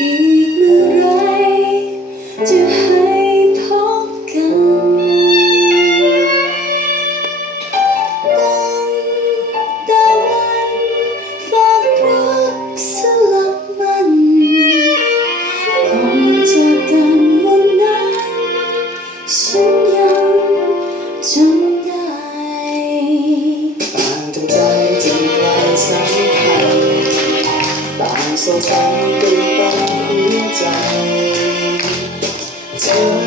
อีกเมื่อไรจะให้พบกันตั้งแต่วันฝากรักสลับมันก่อนจากกันวันน้นฉันยังจำได้ต่างใจจำไกลสัมพันธ์ต่างโศกสันกัน เธอ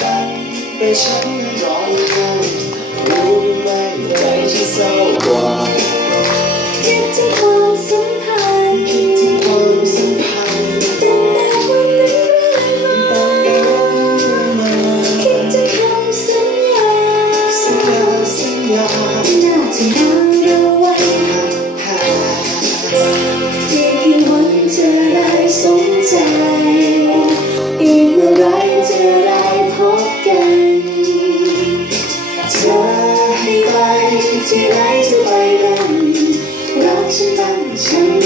ฉันแต่ฉันร้องไห้รู้ไหมใจที่เศร้ากว่าคิดถึง change.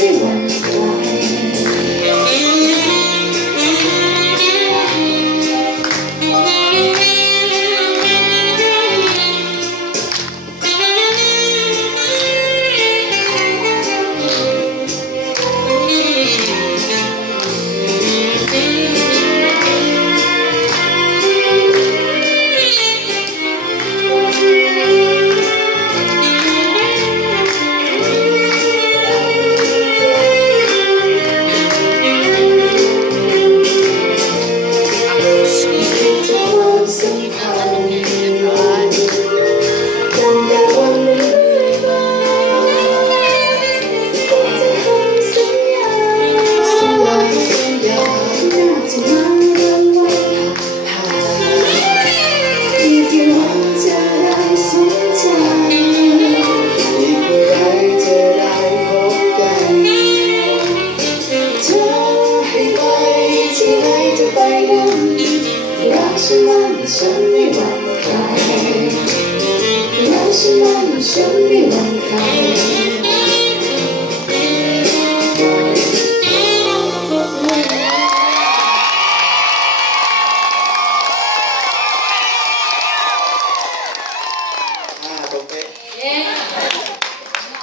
ฉันนั้นฉันไม่หวั่นใจและฉันนั้นฉันไม่หวั่น